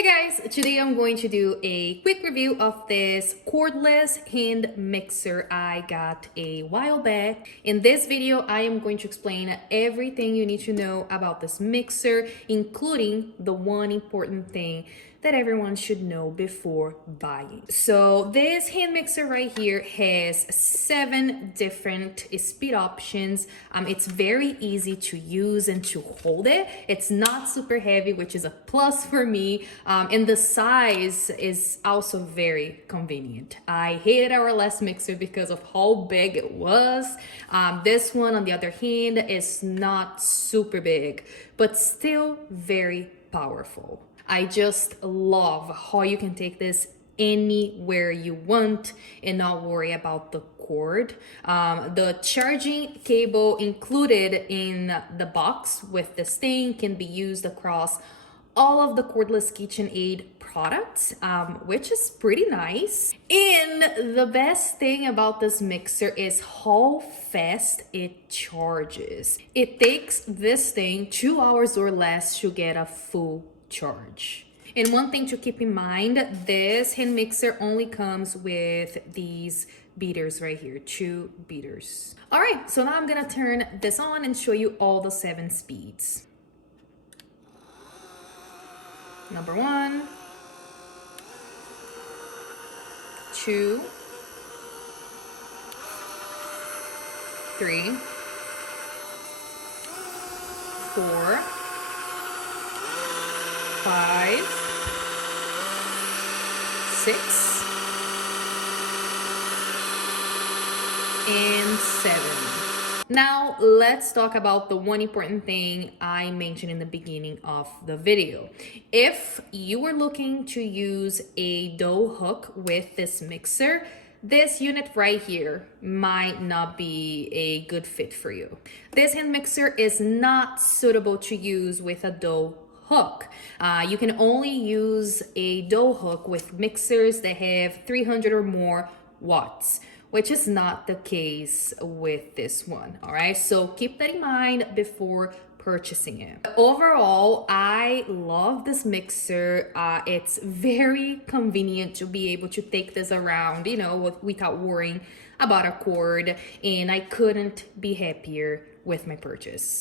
Hey guys, today I'm going to do a quick review of this cordless hand mixer I got a while back. In this video, I am going to explain everything you need to know about this mixer, including the one important thing that everyone should know before buying. So this hand mixer right here has 7 different speed options. It's very easy to use and to hold it. It's not super heavy, which is a plus for me. And the size is also very convenient. I hated our last mixer because of how big it was. This one, on the other hand, is not super big, but still very powerful. I just love how you can take this anywhere you want and not worry about the cord. The charging cable included in the box with this thing can be used across all of the cordless KitchenAid products, which is pretty nice. And the best thing about this mixer is how fast it charges. It takes this thing 2 hours or less to get a full charge. And one thing to keep in mind, this hand mixer only comes with these beaters right here, 2 beaters. All right, so now I'm gonna turn this on and show you all the 7 speeds. Number 1, 2, 3, 4, 5, 6, and 7. Now let's talk about the one important thing I mentioned in the beginning of the video. If you are looking to use a dough hook with this mixer, this unit right here might not be a good fit for you. This hand mixer is not suitable to use with a dough hook. You can only use a dough hook with mixers that have 300 or more watts, which is not the case with this one. All right, so keep that in mind before purchasing it. Overall, I love this mixer. It's very convenient to be able to take this around, without worrying about a cord, and I couldn't be happier with my purchase.